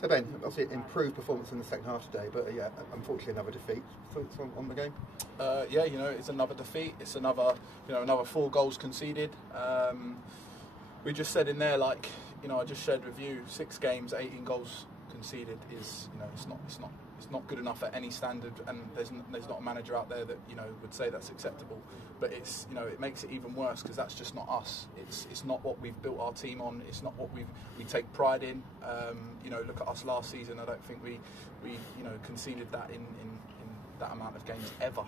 So Ben, obviously improved performance in the second half today, but yeah, unfortunately another defeat. Thoughts on the game? Yeah, it's another defeat. It's another 4 goals conceded. We just said in there, I just shared with you, 6 games, 18 goals conceded is, it's not good enough at any standard, and there's not a manager out there that would say that's acceptable. But it's it makes it even worse because that's just not us. It's not what we've built our team on. It's not what we take pride in. Look at us last season. I don't think we conceded that in that amount of games ever.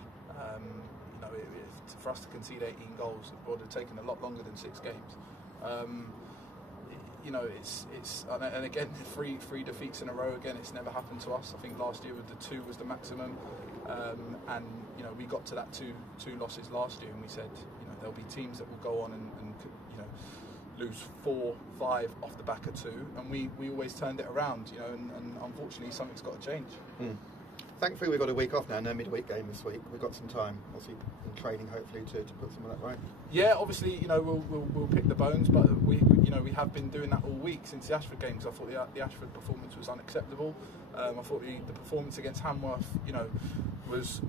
For us to concede 18 goals, it would have taken a lot longer than 6 games. And again, three defeats in a row. Again, it's never happened to us. I think last year with the 2 was the maximum, and we got to that two losses last year, and we said there'll be teams that will go on and lose 4, 5 off the back of 2, and we always turned it around, and unfortunately something's got to change. Thankfully we've got a week off now, no midweek game this week. We've got some time, obviously, in training, hopefully, to put some of that right. Yeah, obviously, we'll pick the bones, but we have been doing that all week since the Ashford games. I thought the Ashford performance was unacceptable. I thought the performance against Hamworth, was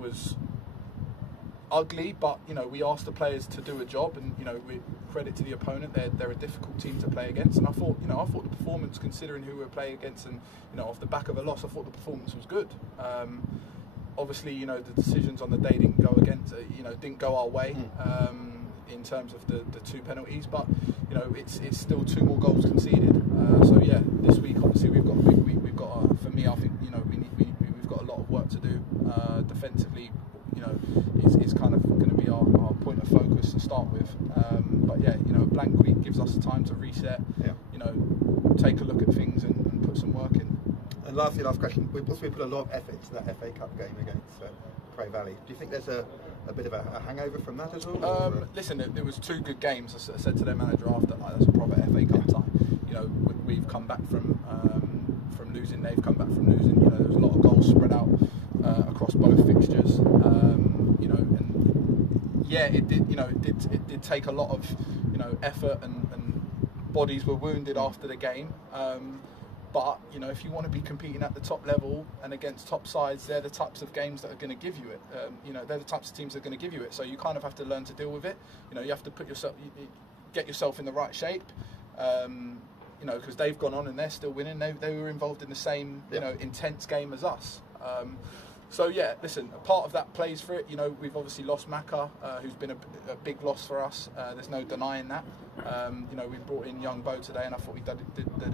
ugly, but we asked the players to do a job, and we credit to the opponent. They're a difficult team to play against, and I thought the performance, considering who we were playing against, and off the back of a loss, I thought the performance was good. Obviously, the decisions on the day didn't go our way in terms of the 2 penalties, but it's still 2 more goals conceded. So yeah, this week obviously we've got a big week. For me, I think we've got a lot of work to do defensively. Is kind of going to be our point of focus to start with. But yeah, a blank week gives us time to reset. Yeah. Take a look at things and put some work in. And last question, we put a lot of effort into that FA Cup game against Cray Valley. Do you think there's a bit of a hangover from that at all? Listen, there was 2 good games. I said to their manager after, that's a proper FA Cup time. We've come back from losing. They've come back from losing. There was a lot of goals spread out across both fixtures. And yeah, it did take a lot of effort, and bodies were wounded after the game. But if you want to be competing at the top level and against top sides, they're the types of games that are going to give you it. They're the types of teams that are going to give you it. So you kind of have to learn to deal with it. You have to get yourself in the right shape. Because they've gone on and they're still winning. They were involved in the same intense game as us. So yeah, listen, a part of that plays for it. We've obviously lost Maka, who's been a big loss for us. There's no denying that. We brought in young Bo today, and I thought he did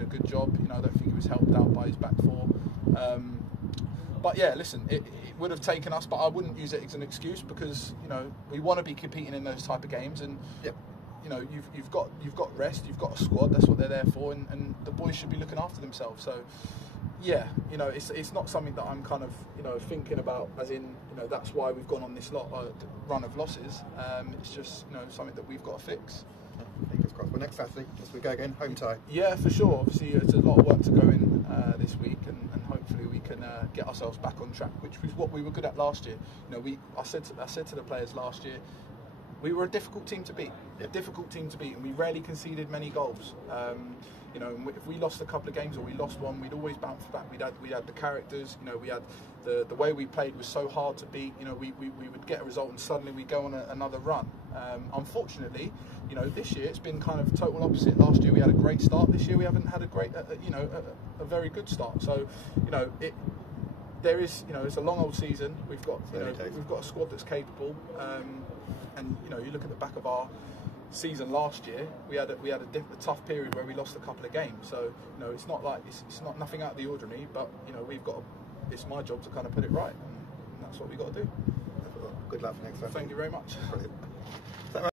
a good job. I don't think he was helped out by his back 4. But yeah, listen, it would have taken us, but I wouldn't use it as an excuse, because we want to be competing in those type of games, and you've got rest, you've got a squad. That's what they're there for, and the boys should be looking after themselves. So. Yeah, it's not something that I'm kind of thinking about as in that's why we've gone on this run of losses. It's just something that we've got to fix. Fingers crossed. Well, next Saturday, as we go again, home tie. Yeah, for sure. Obviously, it's a lot of work to go in this week, and hopefully we can get ourselves back on track, which was what we were good at last year. I said to the players last year, we were a difficult team to beat. A difficult team to beat, and we rarely conceded many goals. If we lost a couple of games or we lost one, we'd always bounce back. We had the characters. We had the way we played was so hard to beat. We would get a result and suddenly we go on another run. Unfortunately, this year it's been kind of total opposite. Last year we had a great start. This year we haven't had a very good start. So there is it's a long old season. We've got we've got a squad that's capable. And you look at the back of our season last year, we had a tough period where we lost a couple of games. So it's not like it's not nothing out of the ordinary, but it's my job to kind of put it right, and that's what we got to do. Good luck for next time. Thank you very much. Brilliant.